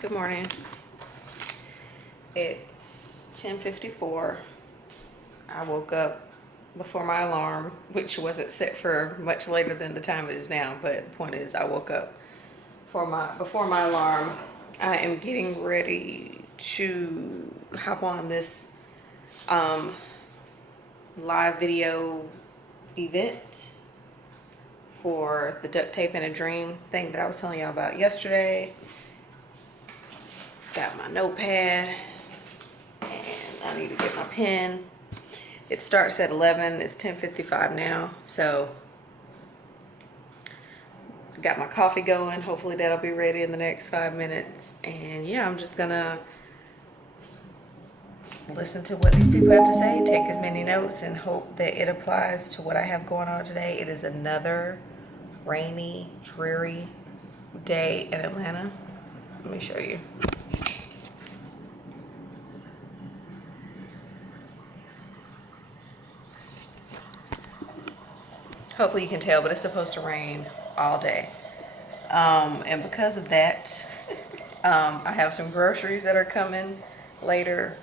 Good morning. It's 10:54. I woke up before my alarm, which wasn't set for much later than the time it is now, but the point is I woke up before my alarm. I am getting ready to hop on this live video event for the duct tape and a dream thing that I was telling y'all about yesterday. Got my notepad and I need to get my pen. It starts at 11. It's 10:55 now, so got my coffee going. Hopefully that'll be ready in the next 5 minutes. And yeah, I'm just gonna listen to what these people have to say, take as many notes, and hope that it applies to what I have going on today. It is another rainy, dreary day in Atlanta. Let me show you. Hopefully you can tell, but it's supposed to rain all day. And because of that, I have some groceries that are coming later.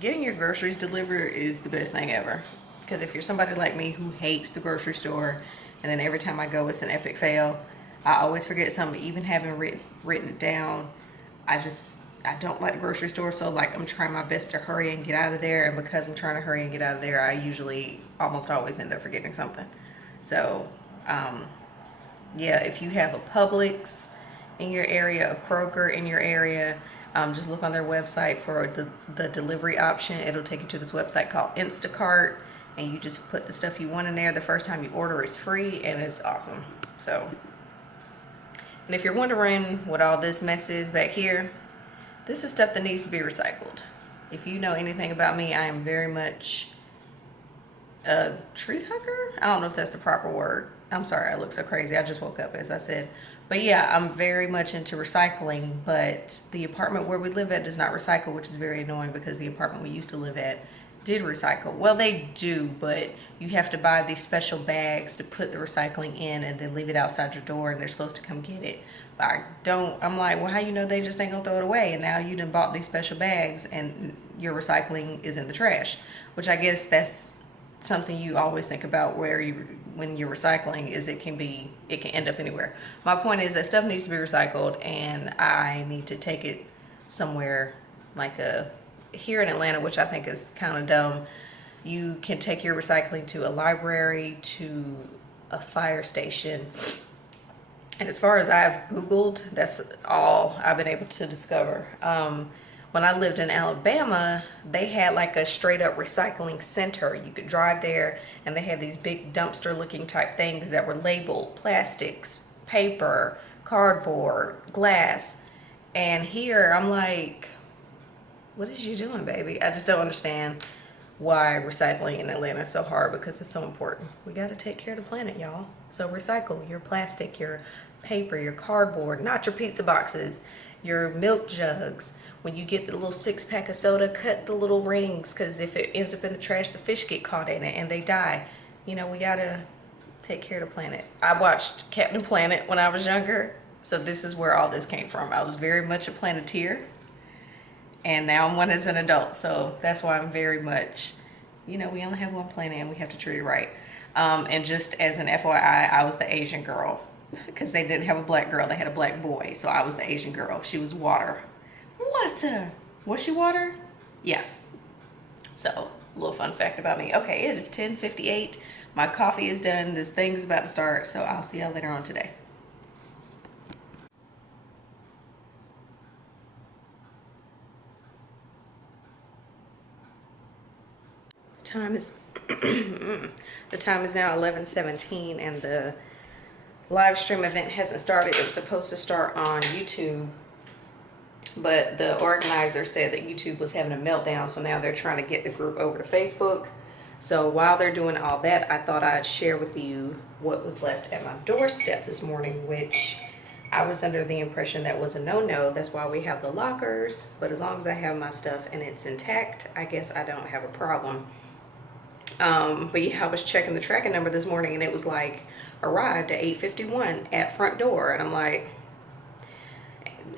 Getting your groceries delivered is the best thing ever. Because if you're somebody like me who hates the grocery store, and then every time I go it's an epic fail, I always forget something, even having written it down. I don't like the grocery store, so like I'm trying my best to hurry and get out of there. And because I'm trying to hurry and get out of there, I usually almost always end up forgetting something. So, yeah, if you have a Publix in your area, a Kroger in your area, just look on their website for the delivery option. It'll take you to this website called Instacart, and you just put the stuff you want in there. The first time you order is free, and it's awesome. So, and if you're wondering what all this mess is back here, this is stuff that needs to be recycled. If you know anything about me, I am very much a tree hugger. I don't know if that's the proper word. I'm sorry, I look so crazy. I just woke up, as I said. But yeah, I'm very much into recycling, but the apartment where we live at does not recycle, which is very annoying because the apartment we used to live at did recycle. Well, they do, but you have to buy these special bags to put the recycling in and then leave it outside your door, and they're supposed to come get it. But I'm like, well, how you know they just ain't gonna throw it away? And now you done bought these special bags and your recycling is in the trash, which I guess that's something you always think about when you're recycling, is it can end up anywhere. My point is that stuff needs to be recycled, and I need to take it somewhere like here in Atlanta, which I think is kind of dumb. You can take your recycling to a library, to a fire station, and as far as I've Googled, that's all I've been able to discover. When I lived in Alabama, they had like a straight up recycling center. You could drive there and they had these big dumpster looking type things that were labeled plastics, paper, cardboard, glass. And here I'm like, what is you doing, baby? I just don't understand why recycling in Atlanta is so hard, because it's so important. We got to take care of the planet, y'all. So recycle your plastic, your paper, your cardboard, not your pizza boxes, your milk jugs. When you get the little 6-pack of soda, cut the little rings, because if it ends up in the trash, the fish get caught in it and they die. You know, we gotta take care of the planet. I watched Captain Planet when I was younger, so this is where all this came from. I was very much a planeteer, and now I'm one as an adult, so that's why I'm very much, you know, we only have one planet and we have to treat it right. And just as an FYI, I was the Asian girl, because they didn't have a black girl, they had a black boy, so I was the Asian girl. She was water. Water. Was she water? Yeah. So, a little fun fact about me. Okay, it is 10:58. My coffee is done. This thing's about to start, so I'll see y'all later on today. Time is the time is now 11:17, and the live stream event hasn't started. It was supposed to start on YouTube, but the organizer said that YouTube was having a meltdown, so now they're trying to get the group over to Facebook. So while they're doing all that, I thought I'd share with you what was left at my doorstep this morning, which I was under the impression that was a no-no. That's why we have the lockers, but as long as I have my stuff and it's intact, I guess I don't have a problem. But yeah, I was checking the tracking number this morning, and it was like arrived at 8:51 at front door, and I'm like,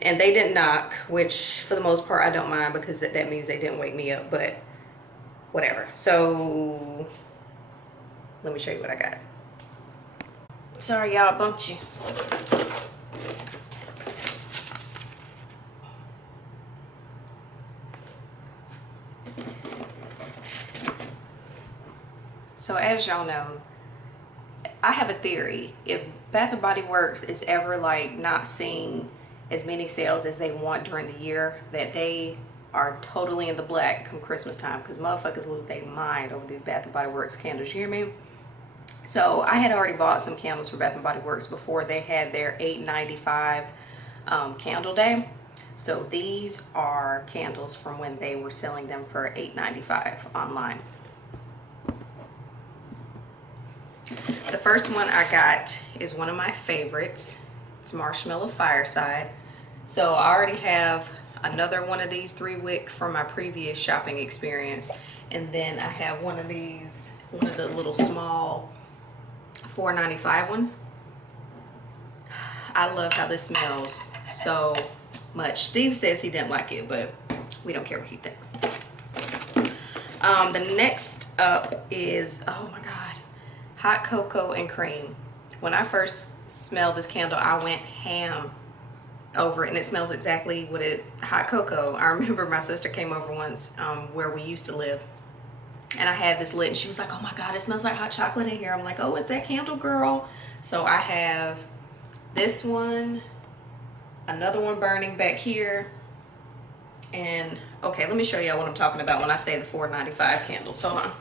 And they didn't knock, which for the most part I don't mind, because that means they didn't wake me up, but whatever. So let me show you what I got. Sorry y'all, bumped you. So as y'all know, I have a theory. If Bath & Body Works is ever like not seeing as many sales as they want during the year, that they are totally in the black come Christmas time, because motherfuckers lose their mind over these Bath & Body Works candles. You hear me? So I had already bought some candles for Bath & Body Works before they had their $8.95 candle day. So these are candles from when they were selling them for $8.95 online. The first one I got is one of my favorites. It's Marshmallow Fireside. So I already have another one of these 3-wick from my previous shopping experience. And then I have one of these, one of the little small $4.95 ones. I love how this smells so much. Steve says he didn't like it, but we don't care what he thinks. The next up is, oh my God, hot cocoa and cream. When I first smelled this candle, I went ham over it, and it smells exactly what hot cocoa. I remember my sister came over once where we used to live, and I had this lit, and she was like, oh my God, it smells like hot chocolate in here. I'm like, oh, it's that candle, girl. So I have this one, another one burning back here, and okay, let me show y'all what I'm talking about when I say the $4.95 candles. Hold on.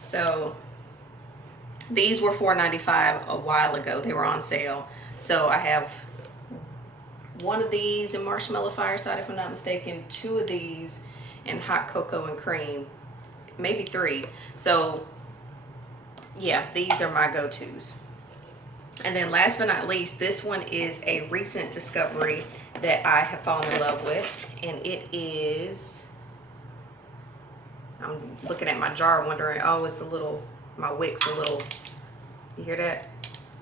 So these were $4.95 a while ago. They were on sale. So I have one of these in Marshmallow Fireside, if I'm not mistaken, 2 of these in hot cocoa and cream, maybe 3. So yeah, these are my go-tos. And then last but not least, this one is a recent discovery that I have fallen in love with, and it is, I'm looking at my jar wondering, oh, it's a little, my wick's a little, you hear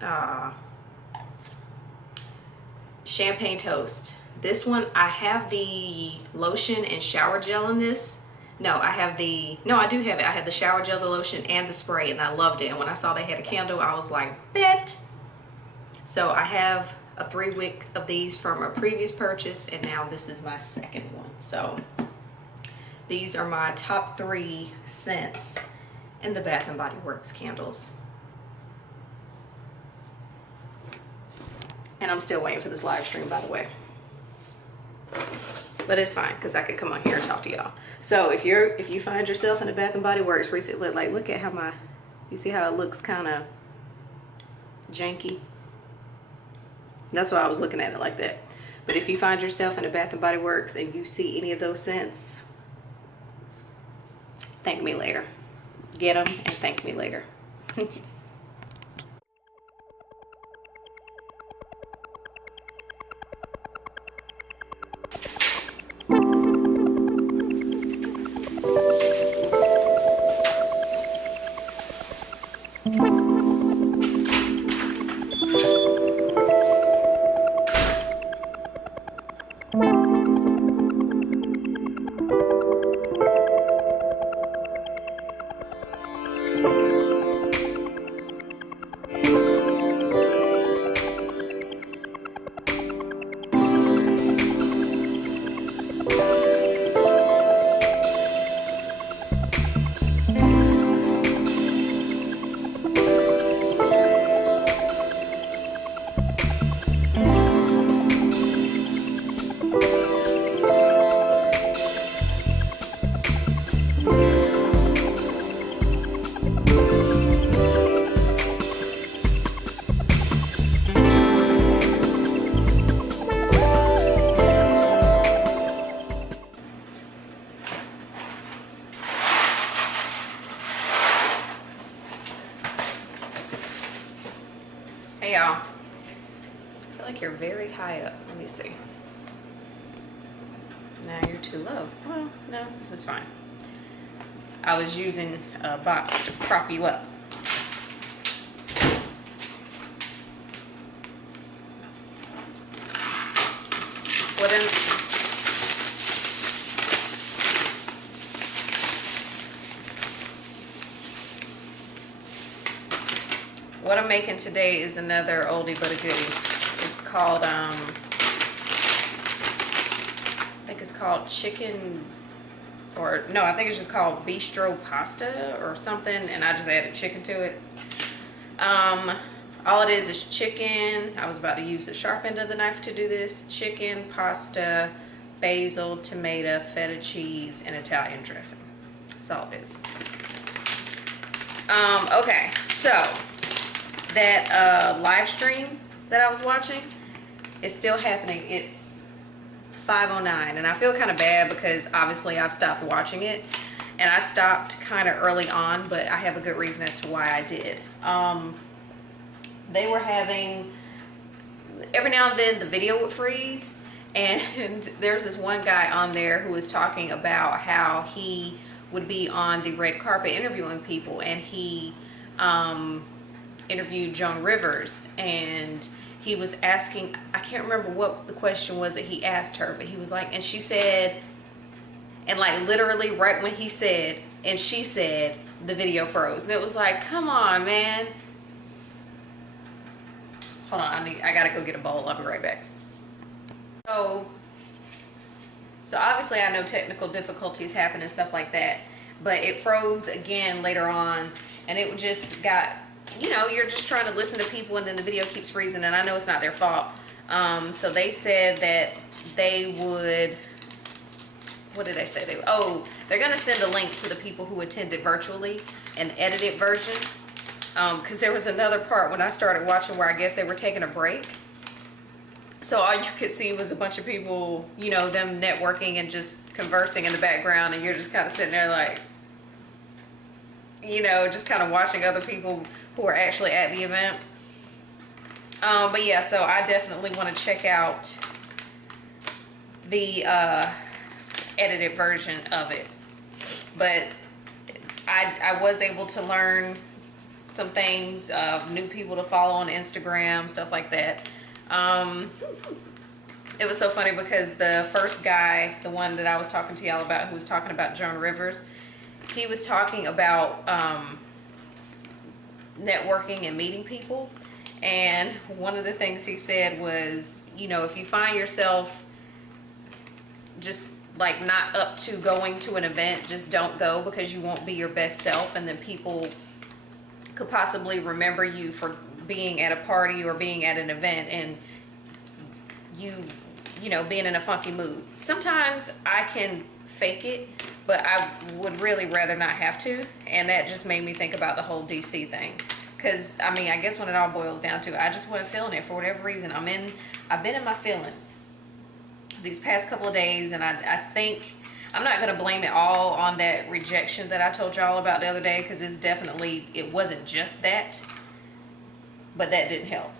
that? Champagne Toast. This one, I have the lotion and shower gel in this. No, I have the, no, I do have it. I have the shower gel, the lotion, and the spray, and I loved it. And when I saw they had a candle, I was like, bet. So I have a 3-wick of these from a previous purchase, and now this is my second one. So these are my top 3 scents in the Bath & Body Works candles. And I'm still waiting for this live stream, by the way. But it's fine, because I could come on here and talk to y'all. So if you find yourself in the Bath & Body Works recently, like, look at how my, you see how it looks kind of janky? That's why I was looking at it like that. But if you find yourself in the Bath & Body Works and you see any of those scents, thank me later. Get them and thank me later. Hey y'all, I feel like you're very high up. Let me see. Now you're too low. Well, no, this is fine. I was using a box to prop you up. Well then, what I'm making today is another oldie but a goodie. It's called, I think it's called chicken, or no, I think it's just called bistro pasta or something, and I just added chicken to it. All it is chicken. I was about to use the sharp end of the knife to do this. Chicken, pasta, basil, tomato, feta cheese, and Italian dressing. That's all it is. Okay, so that live stream that I was watching is still happening. It's 5:09, and I feel kind of bad because obviously I've stopped watching it, and I stopped kind of early on, but I have a good reason as to why I did. They were having, every now and then the video would freeze, and there's this one guy on there who was talking about how he would be on the red carpet interviewing people, and he interviewed Joan Rivers, and he was asking, I can't remember what the question was that he asked her, but he was like, and she said, and like literally right when he said, and she said, the video froze. And it was like, come on, man. Hold on, I gotta go get a bowl. I'll be right back. So obviously I know technical difficulties happen and stuff like that, but it froze again later on, and it just got, you know, you're just trying to listen to people and then the video keeps freezing, and I know it's not their fault. So they said that they would, what did they say? They're gonna send a link to the people who attended virtually, an edited version. Because there was another part when I started watching where I guess they were taking a break. So all you could see was a bunch of people, you know, them networking and just conversing in the background, and you're just kind of sitting there like, you know, just kind of watching other people who are actually at the event. But yeah, so I definitely want to check out the edited version of it. But I was able to learn some things, new people to follow on Instagram, stuff like that. It was so funny because the first guy, the one that I was talking to y'all about, who was talking about Joan Rivers, he was talking about networking and meeting people. And one of the things he said was, you know, if you find yourself just like not up to going to an event, just don't go, because you won't be your best self, and then people could possibly remember you for being at a party or being at an event and you know, being in a funky mood. Sometimes I can fake it, but I would really rather not have to. And that just made me think about the whole DC thing. Because, I mean, I guess when it all boils down to it, I just wasn't feeling it for whatever reason. I've been in my feelings these past couple of days, and I think I'm not going to blame it all on that rejection that I told y'all about the other day, because it wasn't just that, but that didn't help.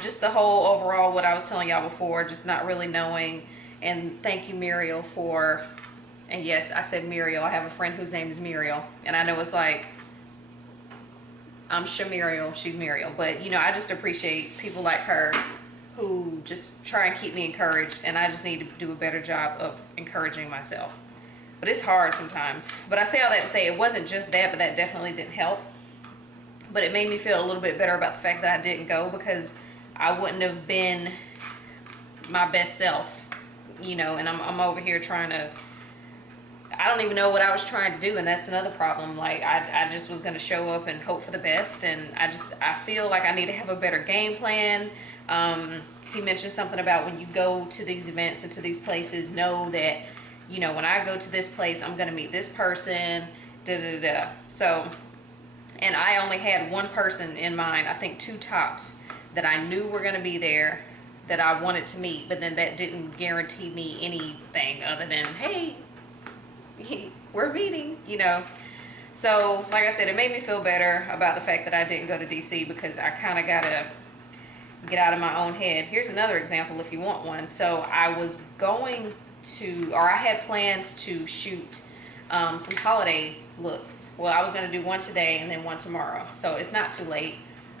Just the whole overall, what I was telling y'all before, just not really knowing. And thank you, Muriel, for, and yes, I said Muriel. I have a friend whose name is Muriel, and I know it's like, I'm Shumuriel, she's Muriel, but you know, I just appreciate people like her who just try and keep me encouraged, and I just need to do a better job of encouraging myself. But it's hard sometimes. But I say all that to say it wasn't just that, but that definitely didn't help. But it made me feel a little bit better about the fact that I didn't go, because I wouldn't have been my best self, you know, and I'm over here trying to, I don't even know what I was trying to do, and that's another problem. Like, I just was going to show up and hope for the best, and I feel like I need to have a better game plan. He mentioned something about when you go to these events and to these places, know that, you know, when I go to this place, I'm going to meet this person, da-da-da-da. So, and I only had one person in mind, I think two tops, that I knew were going to be there, that I wanted to meet, but then that didn't guarantee me anything other than, hey, we're meeting, you know. So, like I said, it made me feel better about the fact that I didn't go to DC, because I kind of got to get out of my own head. Here's another example if you want one. So I was going to, or I had plans to shoot some holiday looks. Well, I was going to do one today and then one tomorrow. So it's not too late,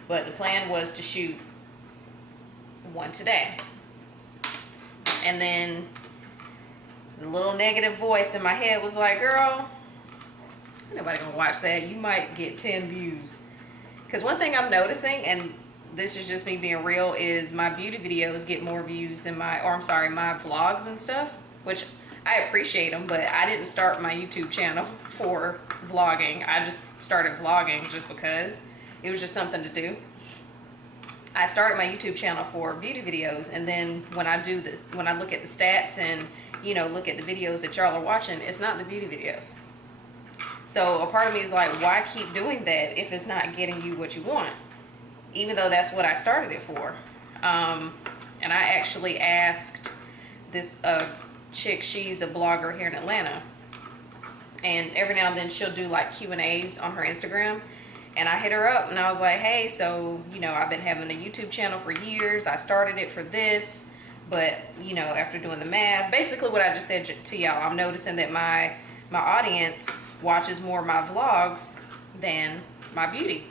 but the plan was to shoot one today. And then the little negative voice in my head was like, girl, ain't nobody gonna watch that. You might get 10 views. Because one thing I'm noticing, and this is just me being real, is my beauty videos get more views than my vlogs and stuff, which I appreciate them, but I didn't start my YouTube channel for vlogging. I just started vlogging just because it was just something to do. I started my YouTube channel for beauty videos, and then when I do this, when I look at the stats and, you know, look at the videos that y'all are watching, it's not the beauty videos. So a part of me is like, why keep doing that if it's not getting you what you want? Even though that's what I started it for. And I actually asked this chick, she's a blogger here in Atlanta, and every now and then she'll do like Q&As on her Instagram. And I hit her up and I was like, hey, so, you know, I've been having a YouTube channel for years. I started it for this, but, you know, after doing the math, basically what I just said to y'all, I'm noticing that my audience watches more of my vlogs than my beauty.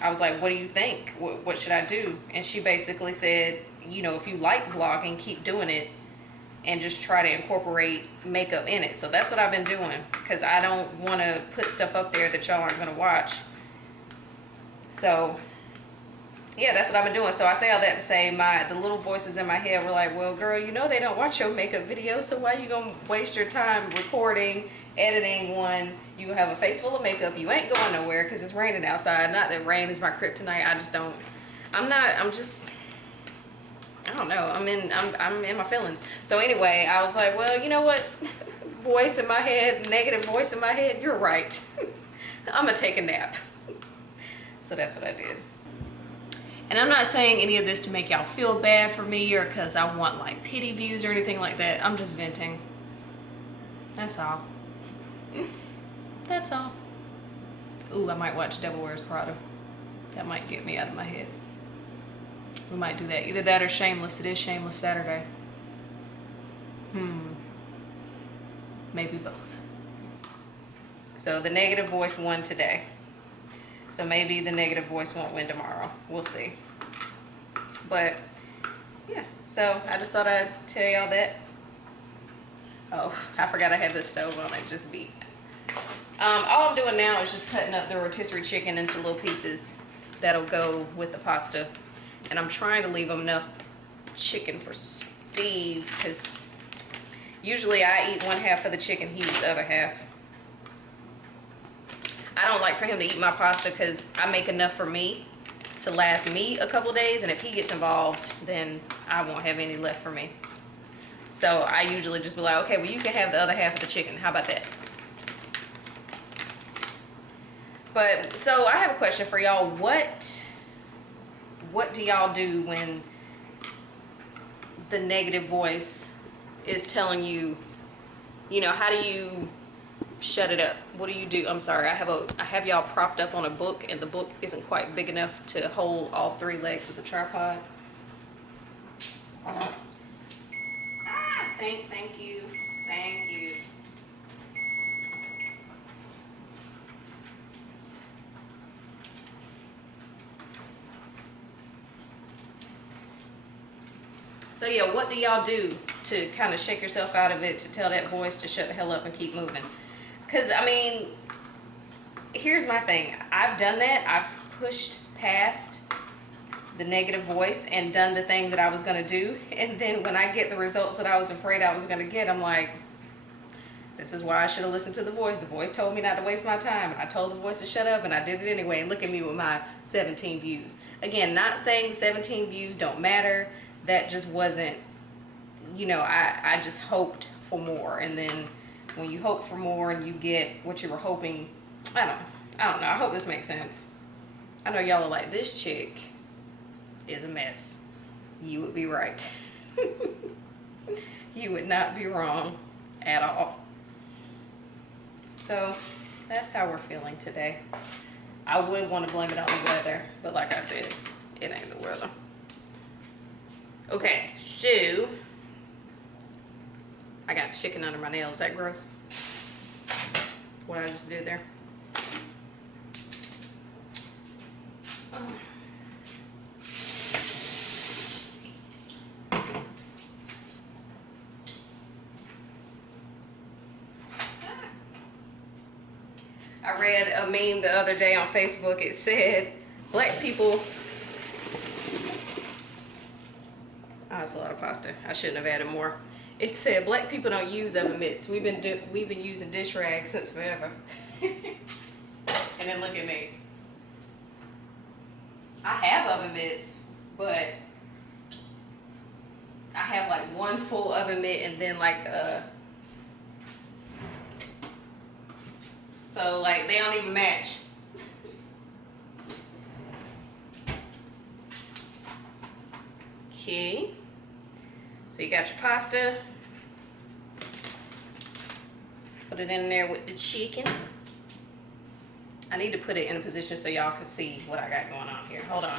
I was like, what do you think? What should I do? And she basically said, you know, if you like vlogging, keep doing it and just try to incorporate makeup in it. So that's what I've been doing, because I don't want to put stuff up there that y'all aren't going to watch. So yeah, that's what I've been doing. So I say all that to say the little voices in my head were like, well, girl, you know they don't watch your makeup videos, so why you gonna waste your time recording, editing one? You have a face full of makeup, you ain't going nowhere because it's raining outside. Not that rain is my kryptonite. I just don't, I don't know, I'm in my feelings. So anyway, I was like, well, you know what, voice in my head, negative voice in my head, you're right. I'm gonna take a nap. So that's what I did. And I'm not saying any of this to make y'all feel bad for me or because I want like pity views or anything like that. I'm just venting. That's all. That's all. Ooh, I might watch Devil Wears Prada. That might get me out of my head. We might do that. Either that or Shameless. It is Shameless Saturday. Maybe both. So the negative voice won today. So maybe the negative voice won't win tomorrow. We'll see. But yeah, so I just thought I'd tell y'all that. Oh, I forgot I had this stove on. It just beeped. All I'm doing now is just cutting up the rotisserie chicken into little pieces that'll go with the pasta. And I'm trying to leave enough chicken for Steve, because usually I eat one half of the chicken, he eats the other half. I don't like for him to eat my pasta because I make enough for me to last me a couple days, and if he gets involved, then I won't have any left for me. So I usually just be like, okay, well, you can have the other half of the chicken. How about that? But so I have a question for y'all. What do y'all do when the negative voice is telling you, you know, how do you shut it up? What do you do? I'm sorry, I have y'all propped up on a book, and the book isn't quite big enough to hold all 3 legs of the tripod. Thank you. So yeah, what do y'all do to kind of shake yourself out of it, to tell that voice to shut the hell up and keep moving? Because, I mean, here's my thing. I've done that. I've pushed past the negative voice and done the thing that I was going to do. And then when I get the results that I was afraid I was going to get, I'm like, this is why I should have listened to the voice. The voice told me not to waste my time. And I told the voice to shut up, and I did it anyway. And look at me with my 17 views. Again, not saying 17 views don't matter. That just wasn't, you know, I just hoped for more. And then when you hope for more and you get what you were hoping, I don't know. I hope this makes sense. I know y'all are like, this chick is a mess. You would be right. You would not be wrong at all. So that's how we're feeling today. I would want to blame it on the weather, but like I said, it ain't the weather. Okay, so I got chicken under my nails. Is that gross? What I just did there. I read a meme the other day on Facebook. It said, black people... Oh, that's a lot of pasta. I shouldn't have added more. It said, black people don't use oven mitts. We've been using dish rags since forever. And then look at me. I have oven mitts, but I have like one full oven mitt and then like so like they don't even match. Okay, so you got your pasta. Put it in there with the chicken. I need to put it in a position so y'all can see what I got going on here. Hold on.